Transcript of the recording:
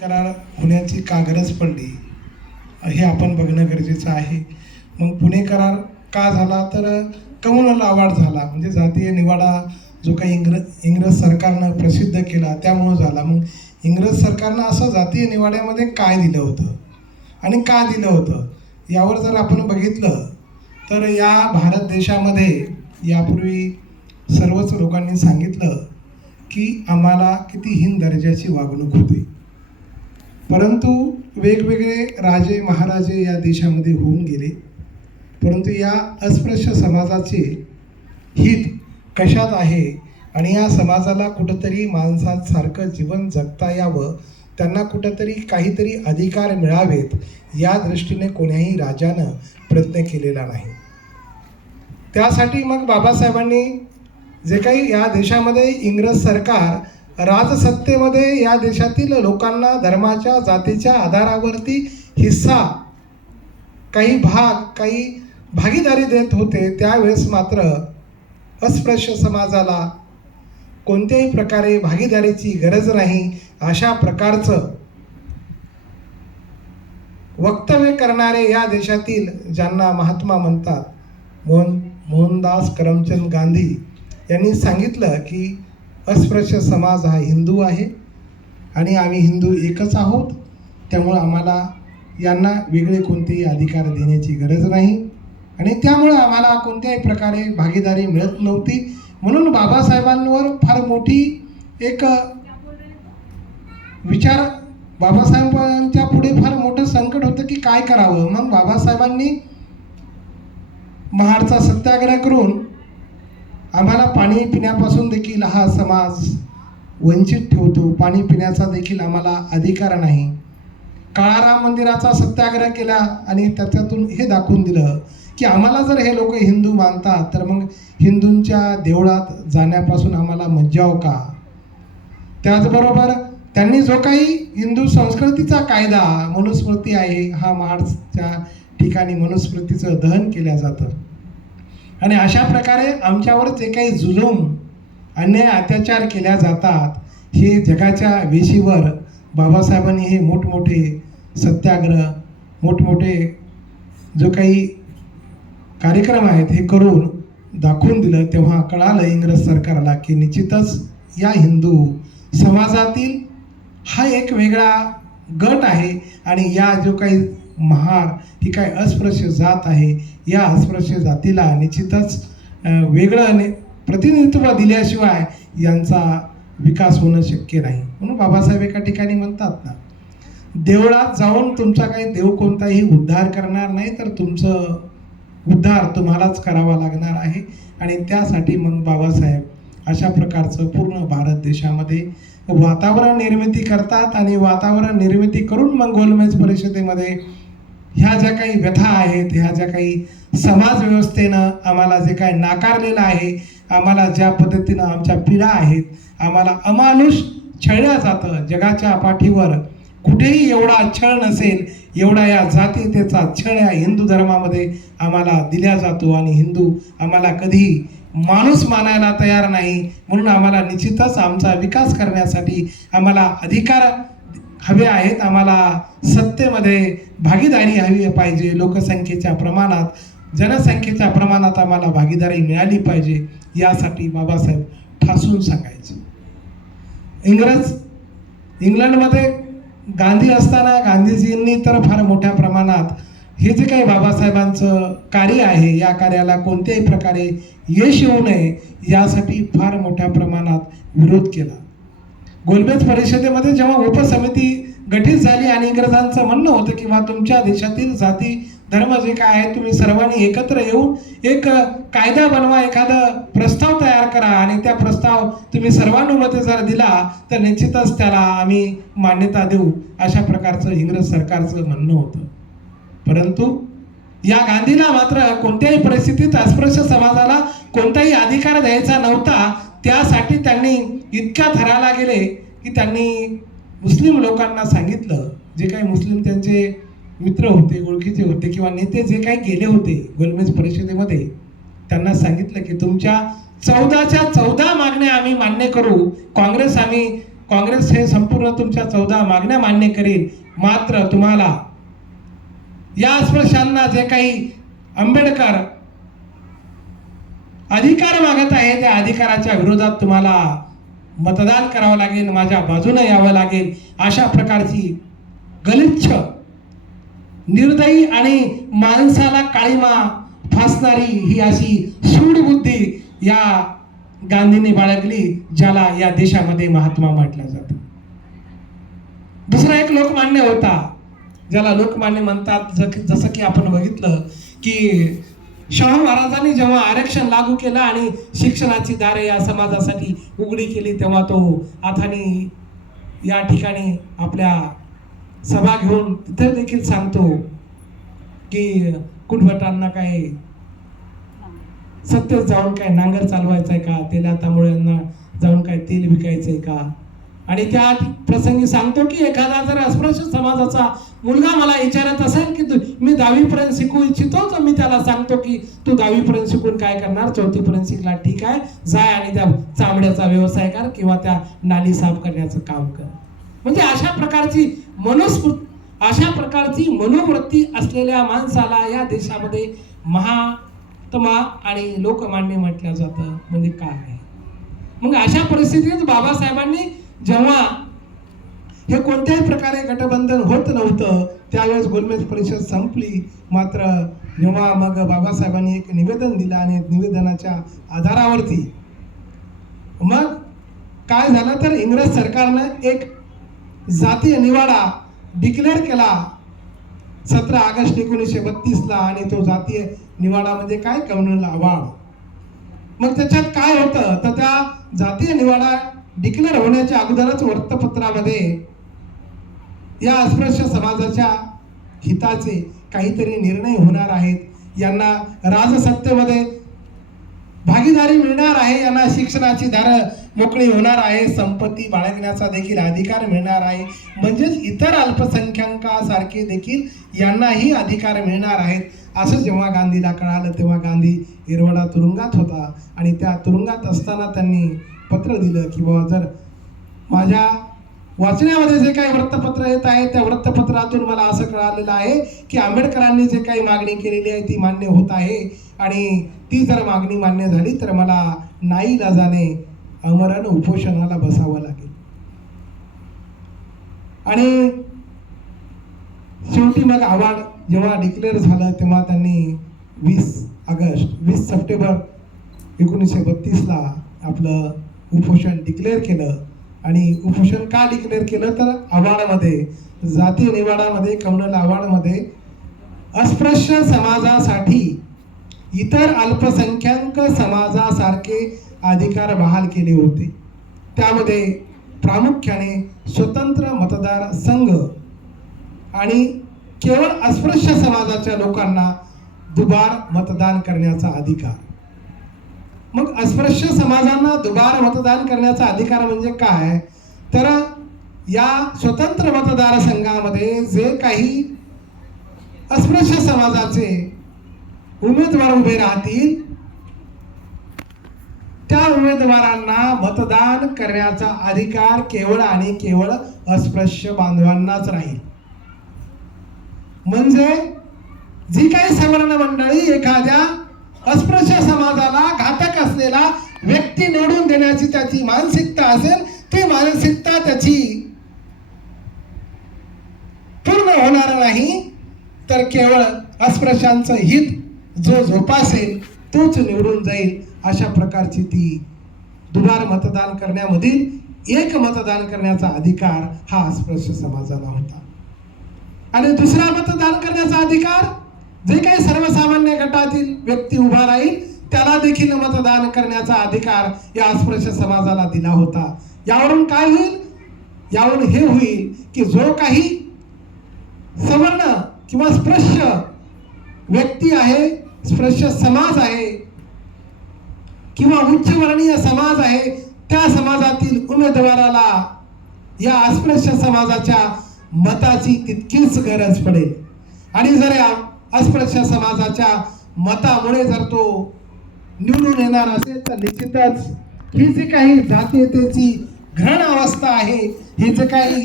करार होण्याची का गरज पडली हे आपण बघणं गरजेचं आहे. मग पुणे करार का झाला तर कम्युनल अवॉर्ड झाला, म्हणजे जातीय निवाडा जो काही इंग्रज सरकारनं प्रसिद्ध केला त्यामुळं झाला. मग इंग्रज सरकारनं असं जातीय निवाड्यामध्ये काय दिलं होतं आणि का दिलं होतं यावर जर आपण बघितलं तर या भारत देशामध्ये यापूर्वी सर्वच लोकांनी सांगितलं की आम्हाला किती हीन दर्जाची वागणूक होती, परंतु वेगवेगळे राजे महाराजे या देशामध्ये होऊन गेले, परंतु या अस्पृश्य समाजाचे हित कशात आहे आणि या समाजाला कुठंतरी माणसासारखं जीवन जगता यावं, त्यांना कुठंतरी काहीतरी अधिकार मिळावेत या दृष्टीने कोण्याही राजानं प्रयत्न केलेला नाही. त्यासाठी मग बाबासाहेबांनी जे काही या देशामध्ये इंग्रज सरकार राजसत्तेमध्ये या देशातील लोकांना धर्माच्या जातीच्या आधारावरती हिस्सा काही भागीदारी देत होते, त्यावेळेस मात्र अस्पृश्य समाजाला कोणत्याही प्रकारे भागीदारीची गरज नाही अशा प्रकारचं वक्तव्य करणारे या देशातील ज्यांना महात्मा म्हणतात मोहनदास करमचंद गांधी यांनी सांगितलं की अस्पृश्य समाज हा हिंदू आहे आणि आम्ही हिंदू एकच आहोत, त्यामुळं आम्हाला यांना वेगळे कोणतेही अधिकार देण्याची गरज नाही आणि त्यामुळं आम्हाला कोणत्याही प्रकारे भागीदारी मिळत नव्हती. म्हणून बाबासाहेबांवर फार मोठी एक विचार, बाबासाहेबांच्या पुढे फार मोठं संकट होतं की काय करावं. मग बाबासाहेबांनी महाडचा सत्याग्रह करून आम्हाला पाणी पिण्यापासून देखील हा समाज वंचित ठेवतो, पाणी पिण्याचा देखील आम्हाला अधिकार नाही. काळाराम मंदिराचा सत्याग्रह केला आणि त्याच्यातून हे दाखवून दिलं की आम्हाला जर हे लोक हिंदू मानतात तर मग हिंदूंच्या देवळात जाण्यापासून आम्हाला मज्जाव का. त्याचबरोबर त्यांनी जो काही हिंदू संस्कृतीचा कायदा मनुस्मृती आहे, हा महाडच्या ठिकाणी मनुस्मृतीचं दहन केलं जातं आणि अशा प्रकारे आमच्यावर जे काही जुलूम अन्याय अत्याचार केल्या जातात हे जगाच्या वेशीवर बाबासाहेबांनी हे मोठमोठे सत्याग्रह, मोठमोठे जो काही कार्यक्रम आहेत हे करून दाखवून दिलं. तेव्हा कळालं इंग्रज सरकारला की निश्चितच या हिंदू समाजातील हा एक वेगळा गट आहे आणि या जो काही महार ही काही अस्पृश्य जात आहे, या अस्पृश्य जातीला निश्चितच वेगळं प्रतिनिधित्व दिल्याशिवाय यांचा विकास होणं शक्य नाही. म्हणून बाबासाहेब एका ठिकाणी म्हणतात ना, देवळात जाऊन तुमचा काही देव कोणताही उद्धार करणार नाही, तर तुमचं उद्धार तुम्हालाच करावा लागणार आहे. आणि त्यासाठी मग बाबासाहेब अशा प्रकारचं पूर्ण भारत देशामध्ये वातावरण निर्मिती करतात आणि वातावरण निर्मिती करून मग गोलमेज परिषदेमध्ये ह्या ज्या काही व्यथा आहेत, ह्या ज्या काही समाज व्यवस्थेनं आम्हाला जे काही नाकारलेलं आहे, आम्हाला ज्या पद्धतीनं आमच्या पीडा आहेत, आम्हाला अमानुष छळल्या जातं, जगाच्या पाठीवर कुठेही एवढा छळ नसेल एवढा या जातीयतेचा छळ या हिंदू धर्मामध्ये आम्हाला दिला जातो आणि हिंदू आम्हाला कधी माणूस मानायला तयार नाही. म्हणून आम्हाला निश्चितच आमचा विकास करण्यासाठी आम्हाला अधिकार हवे आहेत, आम्हाला सत्तेमध्ये भागीदारी हवी पाहिजे, लोकसंख्येच्या प्रमाणात, जनसंख्येच्या प्रमाणात आम्हाला भागीदारी मिळाली पाहिजे, यासाठी बाबासाहेब ठासून सांगायचे. इंग्लंडमध्ये गांधी असताना गांधीजींनी तर फार मोठ्या प्रमाणात हे जे काही बाबासाहेबांचं कार्य आहे या कार्याला कोणत्याही प्रकारे यश येऊ नये यासाठी फार मोठ्या प्रमाणात विरोध केला. गोलमेज परिषदेमध्ये जेव्हा उपसमिती गठीत झाली आणि इंग्रजांचं म्हणणं होतं की तुमच्या देशातील जाती धर्म जे काय आहे तुम्ही सर्वांनी एकत्र येऊन एक कायदा बनवा, एखादा प्रस्ताव तयार करा आणि त्या प्रस्ताव तुम्ही सर्वानुमते जर दिला तर निश्चितच त्याला आम्ही मान्यता देऊ, अशा प्रकारचं इंग्रज सरकारचं म्हणणं होतं. परंतु या गांधीला मात्र कोणत्याही परिस्थितीत अस्पृश्य समाजाला कोणताही अधिकार द्यायचा नव्हता. त्यासाठी त्यांनी इतक्या थराला गेले की त्यांनी मुस्लिम लोकांना सांगितलं, जे काही मुस्लिम त्यांचे मित्र होते, ओळखीचे होते किंवा नेते जे काही गेले होते गोलमेज परिषदेमध्ये, त्यांना सांगितलं की तुमच्या 14च्या 14 मागण्या आम्ही मान्य करू, काँग्रेस आम्ही काँग्रेस हे संपूर्ण तुमच्या 14 मागण्या मान्य करेल, मात्र तुम्हाला या अस्पृश्यांना जे काही आंबेडकर अधिकार मागत आहे त्या अधिकाराच्या विरोधात तुम्हाला मतदान करावं लागेल, माझ्या बाजूने यावं लागेल. अशा प्रकारची गलिच्छ, निर्दयी आणि माणसाला काळीमा फासणारी ही अशी सूडबुद्धी या गांधींनी बाळगली, ज्याला या देशामध्ये महात्मा म्हटलं जातं. दुसरा एक लोकमान्य होता, ज्याला लोकमान्य म्हणतात. जसं की आपण बघितलं की शाहू महाराजांनी जेव्हा आरक्षण लागू केलं आणि शिक्षणाची दारे या समाजासाठी उघडी केली, तेव्हा तो अथानी या ठिकाणी आपल्या सभा घेऊन तिथे देखील सांगतो की कुटभटांना काय सत्तेत जाऊन काय नांगर चालवायचा आहे का, तेला तांबळ्यांना जाऊन काय तेल विकायचंय का. आणि त्या प्रसंगी सांगतो की एखादा जर अस्पृश्य समाजाचा मुलगा मला विचारत असेल की मी 10वी पर्यंत शिकू इच्छितो, तर मी त्याला सांगतो की तू 10वी पर्यंत शिकून काय करणार, 4थी पर्यंत शिकला, ठीक आहे, जाय आणि त्या चामड्याचा व्यवसाय कर किंवा त्या नाली साफ करण्याचं काम कर. म्हणजे अशा प्रकारची मनोवृत्ती असलेल्या माणसाला या देशामध्ये महात्मा आणि लोकमान्य म्हटलं जातं. म्हणजे काय आहे? मग अशा परिस्थितीत बाबासाहेबांनी जेव्हा हे कोणत्याही प्रकारे गठबंधन होत नव्हतं, त्यावेळेस गोलमेज परिषद संपली. मात्र जेव्हा मग बाबासाहेबांनी एक निवेदन दिलं आणि निवेदनाच्या आधारावरती मग काय झालं तर इंग्रज सरकारनं एक जातीय निवाडा डिक्लेअर केला 17 ऑगस्ट 1932 आणि तो जातीय निवाडा म्हणजे काय, कम्युनल अवॉर्ड. मग त्याच्यात काय होतं तर त्या जातीय निवाडा डिक्लेअर होण्याच्या अगोदरच वृत्तपत्रामध्ये या अस्पृश्य समाजाच्या हिताचे काहीतरी निर्णय होणार आहेत, यांना राजसत्तेमध्ये भागीदारी मिळणार आहे, यांना शिक्षणाची दारं मोकळी होणार आहे, संपत्ती बाळगण्याचा देखील अधिकार मिळणार आहे, म्हणजेच इतर अल्पसंख्याकांसारखे देखील यांनाही अधिकार मिळणार आहेत. असं जेव्हा गांधीला कळालं तेव्हा गांधी येरवडा तुरुंगात होता आणि त्या तुरुंगात असताना त्यांनी पत्र दिलं की बाबा जर माझ्या वाचण्यामध्ये जे काही वृत्तपत्र येत आहे त्या वृत्तपत्रातून मला असं कळालेलं आहे की आंबेडकरांनी जे काही मागणी केलेली आहे ती मान्य होत आहे आणि ती जर मागणी मान्य झाली तर मला नाईलाजाने आमरण उपोषणाला बसावं लागेल. आणि शेवटी मग अवॉर्ड जेव्हा डिक्लेअर झालं तेव्हा त्यांनी 20 सप्टेंबर 1932 आपलं उपोषण डिक्लेअर केलं. आणि उपोषण का डिक्लेअर केलं तर अवॉर्डमध्ये, जातीय निवाडामध्ये, कम्युनल अवॉर्डमध्ये अस्पृश्य समाजासाठी इतर अल्पसंख्याक समाजासारखे अधिकार बहाल केले होते. त्यामध्ये प्रामुख्याने स्वतंत्र मतदार संघ आणि केवळ अस्पृश्य समाजाच्या लोकांना दुबार मतदान करण्याचा अधिकार. मग अस्पृश्य समाजांना दुबार मतदान करण्याचा अधिकार म्हणजे काय तर या स्वतंत्र मतदारसंघामध्ये जे काही अस्पृश्य समाजाचे उमेदवार उभे राहतील त्या उमेदवारांना मतदान करण्याचा अधिकार केवळ आणि केवळ अस्पृश्य बांधवांनाच राहील. म्हणजे जी काही सवर्ण मंडळी एखाद्या अस्पृश्य समाजाला घातक असलेला व्यक्ती निवडून देण्याची त्याची मानसिकता असेल, ती मानसिकता त्याची पूर्ण होणार नाही, तर केवळ अस्पृश्यांचं हित जो जोपासेल तोच निवडून जाईल. अशा प्रकारची ती दुबार मतदान करण्यामधील एक मतदान करण्याचा अधिकार हा अस्पृश्य समाजाला होता. आणि दुसरा मतदान करण्याचा अधिकार जे काही सर्वसामान्य गटातील व्यक्ती उभा राहील त्याला देखील मतदान करण्याचा अधिकार या अस्पृश्य समाजाला दिला होता. यावरून काय होईल, यावरून हे होईल की जो काही सवर्ण किंवा स्पृश्य व्यक्ती आहे, स्पृश्य समाज आहे किंवा उच्चवर्णीय समाज आहे, त्या समाजातील उमेदवाराला या अस्पृश्य समाजाच्या मताची तितकीच गरज पडेल. आणि जर या अस्पृश्य समाजाच्या मतामुळे जर तो निवडून येणार असेल तर निश्चितच ही जी काही जातीयतेची घृण अवस्था आहे. हे जे काही